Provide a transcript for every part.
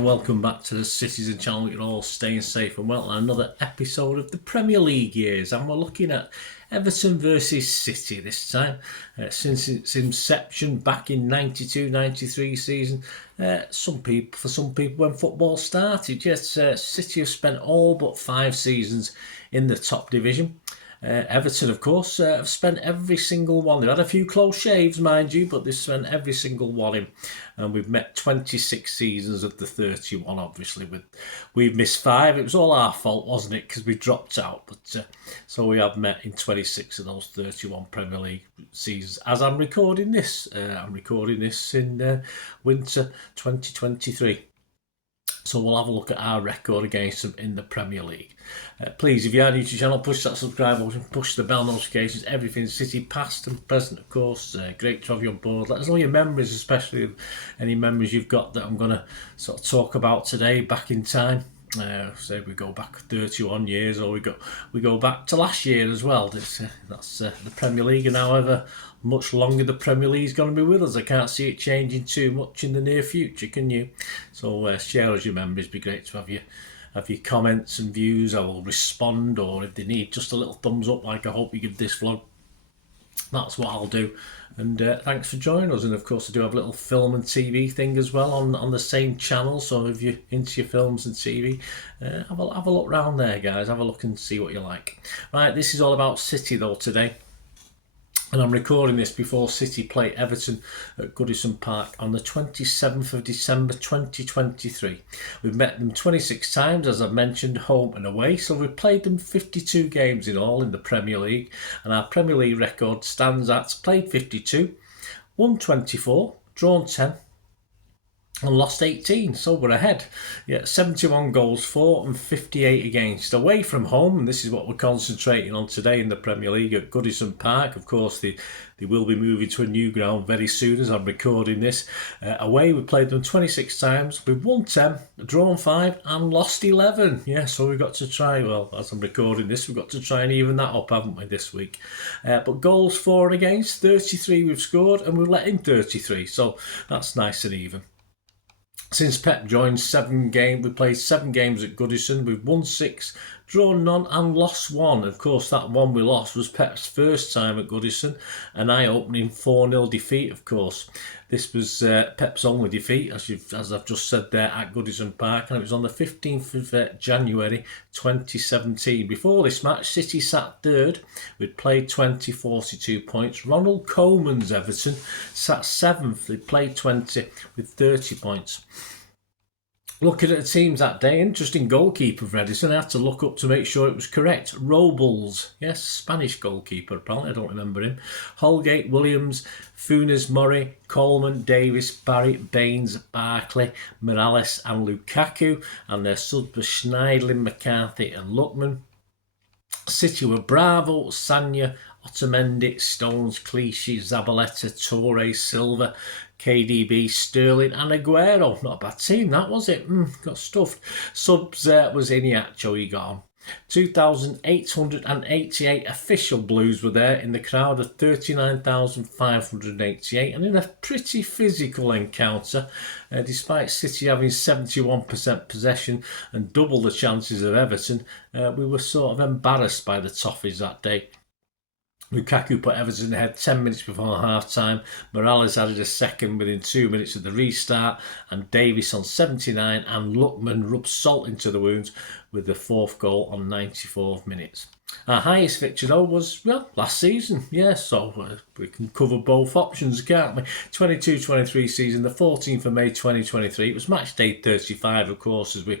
and welcome back to the Citizen channel. You're all staying safe and well. Another episode of the Premier League years, and we're looking at Everton versus City this time. Since its inception back in 92-93 season, for some people when football started, yes, City have spent all but 5 seasons in the top division. Everton, of course, have spent every single one. They've had a few close shaves, mind you, but they've spent every single one in. And we've met 26 seasons of the 31, obviously. We've missed 5. It was all our fault, wasn't it? Because we dropped out. But so we have met in 26 of those 31 Premier League seasons. As I'm recording this, in winter 2023. So we'll have a look at our record against them in the Premier League. Please, if you are new to the channel, push that subscribe button, push the bell notifications, everything City, past and present, of course. Great to have you on board. Let us know your memories, especially any memories you've got that I'm going to sort of talk about today, back in time. Say we go back 31 years, or we go back to last year as well. That's the Premier League, and however much longer the Premier League's going to be with us, I can't see it changing too much in the near future, can you? So share us your memories. Be great to have your comments and views. I will respond, or if they need just a little thumbs up, like I hope you give this vlog, that's what I'll do. And thanks for joining us. And of course I do have a little film and TV thing as well on the same channel, so if you're into your films and TV, have a look round there, guys. Have a look and see what you like. Right, this is all about City though today, and I'm recording this before City play Everton at Goodison Park on the 27th of December 2023. We've met them 26 times, as I've mentioned, home and away. So we've played them 52 games in all in the Premier League. And our Premier League record stands at played 52, won 24, drawn 10, and lost 18, so we're ahead. 71 goals for and 58 against. Away from home, and this is what we're concentrating on today in the Premier League at Goodison Park. Of course, they will be moving to a new ground very soon as I'm recording this. Away, we played them 26 times. We've won 10, drawn 5, and lost 11. So we've got to try, well, as I'm recording this, we've got to try and even that up, haven't we, this week? But goals for and against, 33 we've scored, and we've let in 33, so that's nice and even. Since Pep joined, we played 7 games at Goodison. We've won 6, drawn none, and lost 1. Of course, that one we lost was Pep's first time at Goodison, an eye-opening 4-0 defeat, of course. This was Pep's only defeat, as I've just said there, at Goodison Park, and it was on the 15th of January 2017. Before this match, City sat 3rd. We'd played 20, 42 points. Ronald Koeman's Everton sat 7th. They'd played 20 with 30 points. Looking at the teams that day, interesting goalkeeper for Edison. I had to look up to make sure it was correct. Robles, yes, Spanish goalkeeper apparently, I don't remember him. Holgate, Williams, Funes Mori, Coleman, Davis, Barrett, Baines, Barkley, Morales and Lukaku. And their subs were Schneidlin, McCarthy and Lookman. City were Bravo, Sanya, Otamendi, Stones, Clichy, Zabaleta, Torre, Silva, KDB, Sterling and Aguero. Not a bad team, that was it. Got stuffed. Subs was Iniacho, he got on. 2,888 official Blues were there in the crowd of 39,588, and in a pretty physical encounter, despite City having 71% possession and double the chances of Everton, we were sort of embarrassed by the Toffees that day. Lukaku put Everton ahead 10 minutes before half-time. Morales added a second within 2 minutes of the restart, and Davis on 79, and Lookman rubbed salt into the wounds with the 4th goal on 94 minutes. Our highest fixture though was, well, last season. So we can cover both options, can't we? 22-23 season, the 14th of May 2023. It was match day 35, of course, as we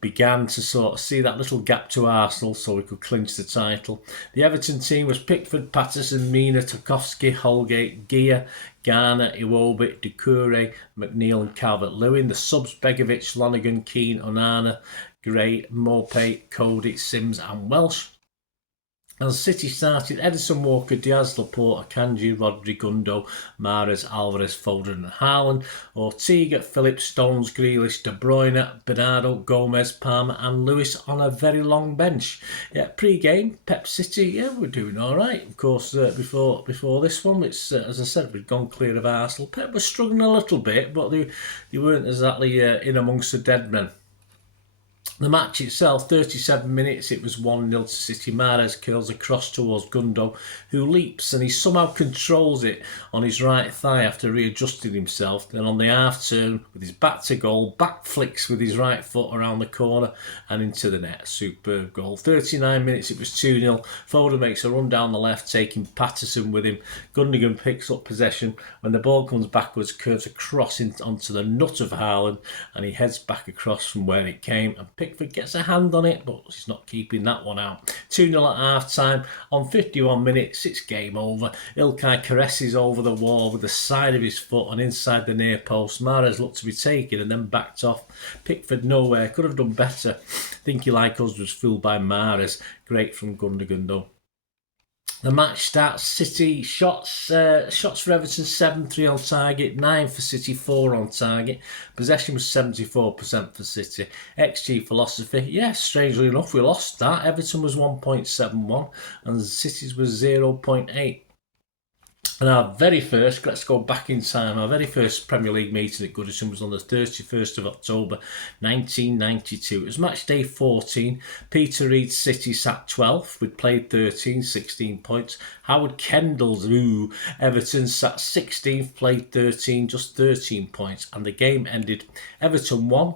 began to sort of see that little gap to Arsenal so we could clinch the title. The Everton team was Pickford, Patterson, Mina, Tarkowski, Holgate, Gia, Garner, Iwobi, Doucouré, McNeil and Calvert-Lewin. The subs Begovic, Lonergan, Keane, Onana, Gray, Maupay, Cody, Sims and Welsh. As City started, Edison, Walker, Diaz, Laporte, Akanji, Rodri, Gundo, Mahrez, Alvarez, Foden and Haaland, Ortega, Phillips, Stones, Grealish, De Bruyne, Bernardo, Gomez, Palmer and Lewis on a very long bench. Yeah, pre-game, Pep City, yeah, we're doing all right. Of course, before this one, it's as I said, we'd gone clear of Arsenal. Pep was struggling a little bit, but they weren't exactly in amongst the dead men. The match itself, 37 minutes, it was 1-0 to City. Mahrez curls across towards Gundo, who leaps and he somehow controls it on his right thigh after readjusting himself. Then on the half turn, with his back to goal, back flicks with his right foot around the corner and into the net. Superb goal. 39 minutes, it was 2-0. Foden makes a run down the left, taking Patterson with him. Gundogan picks up possession. When the ball comes backwards, curves across onto the nut of Haaland and he heads back across from where it came and Pickford gets a hand on it, but he's not keeping that one out. 2-0 at half time. On 51 minutes, it's game over. Ilkay caresses over the wall with the side of his foot and inside the near post. Mahrez looked to be taken and then backed off. Pickford nowhere, could have done better. Think he, like us, was fooled by Mahrez. Great from Gundogan though. The match starts. City shots for Everton 7-3 on target, 9 for City, 4 on target. Possession was 74% for City. XG philosophy, yes, strangely enough we lost that. Everton was 1.71 and City's was 0.8. And our very first, let's go back in time, our very first Premier League meeting at Goodison was on the 31st of October 1992. It was match day 14. Peter Reid's City sat 12th. We'd played 13, 16 points. Howard Kendall's Everton sat 16th, played 13, just 13 points. And the game ended Everton 1,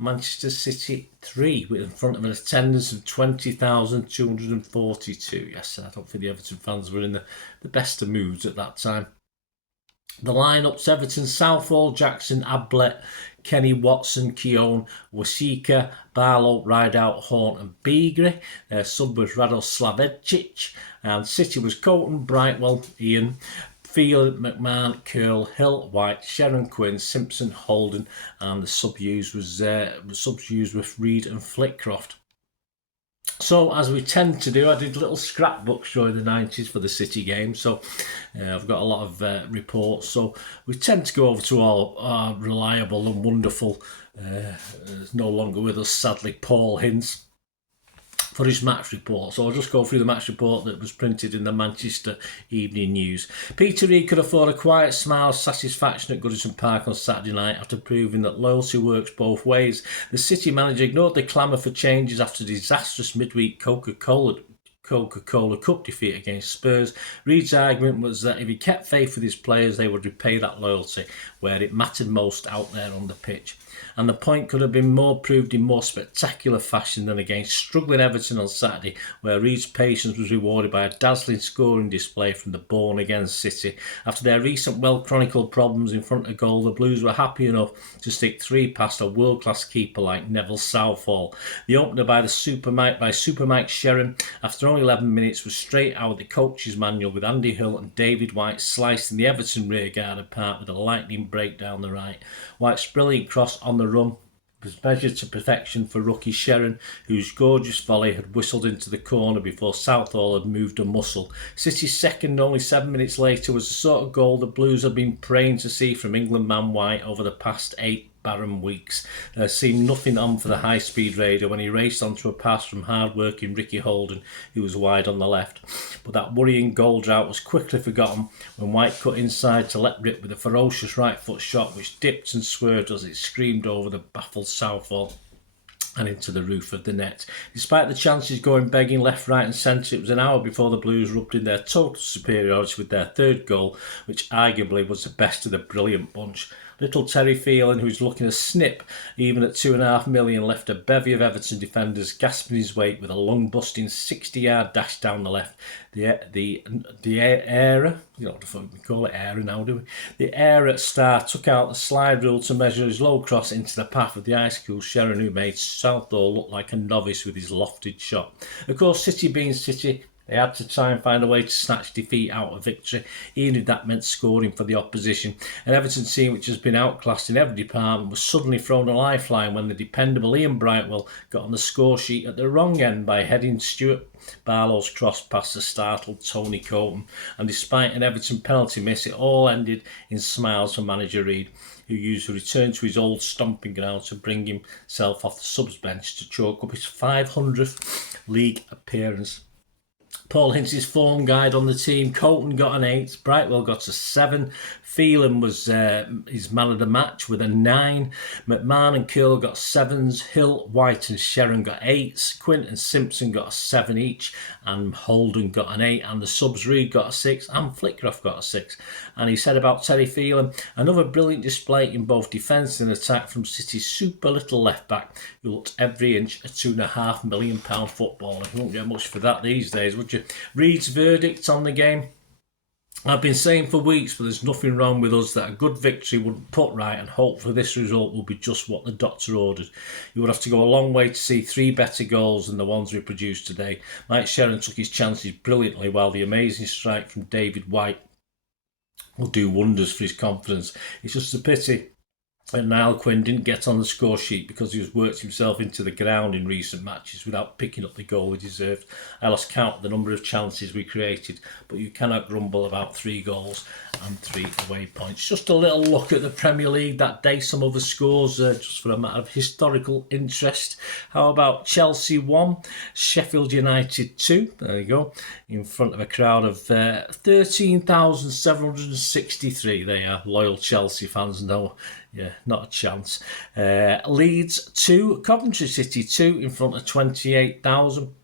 Manchester City 3, with in front of an attendance of 20,242. Yes, I don't think the Everton fans were in the best of moods at that time. The lineups: Everton, Southall, Jackson, Ablett, Kenny, Watson, Keown, Wasika, Barlow, Rideout, Horn and Beagrie. Their sub was Radoslavecic, and City was Colton, Brightwell, Ian, Field, McMahon, Curl, Hill, White, Sharon, Quinn, Simpson, Holden, and the subs used with Reed and Flitcroft. So, as we tend to do, I did little scrapbooks during the 90s for the City game, so I've got a lot of reports. So we tend to go over to our reliable and wonderful, no longer with us sadly, Paul Hinds, for his match report. So I'll just go through the match report that was printed in the Manchester Evening News. Peter Reid could afford a quiet smile of satisfaction at Goodison Park on Saturday night after proving that loyalty works both ways. The City manager ignored the clamour for changes after the disastrous midweek Coca-Cola Cup defeat against Spurs. Reid's argument was that if he kept faith with his players, they would repay that loyalty where it mattered most, out there on the pitch. And the point could have been proved in more spectacular fashion than against struggling Everton on Saturday, where Reid's patience was rewarded by a dazzling scoring display from the born-again City. After their recent well-chronicled problems in front of goal, the Blues were happy enough to stick 3 past a world-class keeper like Neville Southall. The opener by Super Mike Sherrin, after only 11 minutes, was straight out of the coach's manual, with Andy Hill and David White slicing the Everton rearguard apart with a lightning break down the right. White's brilliant cross on the run was measured to perfection for rookie Sherrin, whose gorgeous volley had whistled into the corner before Southall had moved a muscle. City's second, only 7 minutes later, was the sort of goal the Blues had been praying to see from England man White over the past 8 barren weeks. There seemed nothing on for the high-speed raider when he raced onto a pass from hard-working Ricky Holden, who was wide on the left. But that worrying goal drought was quickly forgotten when White cut inside to let rip with a ferocious right-foot shot which dipped and swerved as it screamed over the baffled Southall and into the roof of the net. Despite the chances going begging left, right and centre, it was an hour before the Blues rubbed in their total superiority with their third goal, which arguably was the best of the brilliant bunch. Little Terry Phelan, who's looking a snip even at $2.5 million, left a bevy of Everton defenders gasping his weight with a lung-busting 60-yard dash down the left. The era, you know what the fuck we call it, era now, do we? The era star took out the slide rule to measure his low cross into the path of the ice cool Sherrin, who made Southall look like a novice with his lofted shot. Of course, City being City, They had to try and find a way to snatch defeat out of victory, even if that meant scoring for the opposition. An Everton team which has been outclassed in every department was suddenly thrown a lifeline when the dependable Ian Brightwell got on the score sheet at the wrong end by heading Stuart Barlow's cross past the startled Tony Creighton. And despite an Everton penalty miss, it all ended in smiles for manager Reid, who used to return to his old stomping ground to bring himself off the subs bench to chalk up his 500th league appearance. Paul Hince's form guide on the team: Colton got an 8, Brightwell got a 7, Phelan was his man of the match with a 9, McMahon and Curl got 7s, Hill, White and Sharon got 8s, Quint and Simpson got a 7 each, and Holden got an 8, and the subs Reid got a 6, and Flitcroft got a 6. And he said about Terry Phelan, another brilliant display in both defence and attack from City's super little left back, who looked every inch a £2.5 million footballer. You won't get much for that these days, would you? Reid's verdict on the game: I've been saying for weeks, but there's nothing wrong with us that a good victory wouldn't put right, and hopefully this result will be just what the doctor ordered. You would have to go a long way to see 3 better goals than the ones we produced today. Mike Sharon took his chances brilliantly, while the amazing strike from David White will do wonders for his confidence. It's just a pity and Niall Quinn didn't get on the score sheet because he has worked himself into the ground in recent matches without picking up the goal he deserved. I lost count of the number of chances we created, but you cannot grumble about 3 goals and 3 away points. Just a little look at the Premier League that day, some other scores just for a matter of historical interest. How about Chelsea 1, Sheffield United 2, there you go, in front of a crowd of 13,763. They are loyal Chelsea fans, no. Yeah, not a chance. Leeds 2, Coventry City 2 in front of 28,000.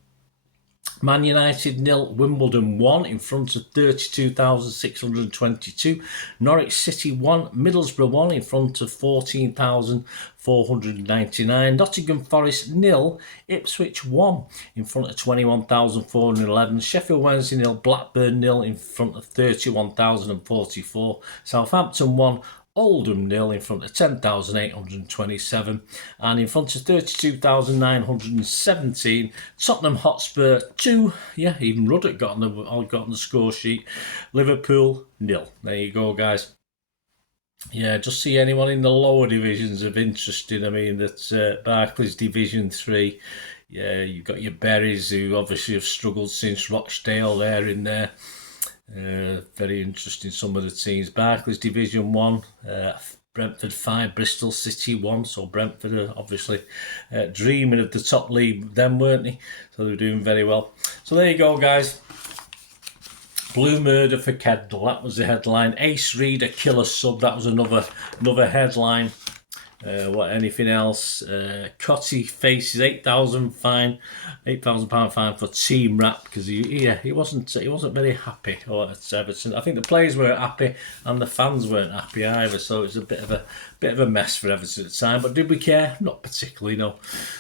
Man United 0, Wimbledon 1 in front of 32,622. Norwich City 1, Middlesbrough 1 in front of 14,499. Nottingham Forest 0, Ipswich 1 in front of 21,411. Sheffield Wednesday 0, Blackburn 0 in front of 31,044. Southampton 1, Oldham 0 in front of 10,827, and in front of 32,917, Tottenham Hotspur 2. Yeah, even Ruddock got on the score sheet. Liverpool 0. There you go, guys. Yeah, just see anyone in the lower divisions of interest in. I mean, that's Barclays Division 3. Yeah, you've got your Berries, who obviously have struggled since Rochdale there in there. Very interesting, some of the teams. Barclays Division 1, Brentford 5, Bristol City 1. So Brentford are obviously dreaming of the top league then, weren't they? So they're doing very well. So there you go, guys. Blue murder for Kendall, that was the headline. Ace Reader killer sub, that was another headline. What anything else? Cotty faces £8,000 fine, £8,000 fine for team rap because he wasn't very happy at Everton. I think the players weren't happy and the fans weren't happy either. So it was a bit of a mess for Everton at the time. But did we care? Not particularly, no.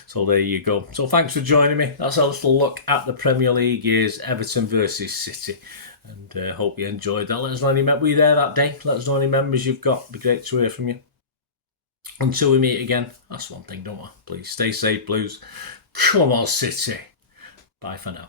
So there you go. So thanks for joining me. That's a little look at the Premier League years, Everton versus City. And hope you enjoyed that. Let us know any were you there that day. Let us know any memories you've got. It'd be great to hear from you. Until we meet again, that's one thing, don't we? Please stay safe, Blues. Come on, City. Bye for now.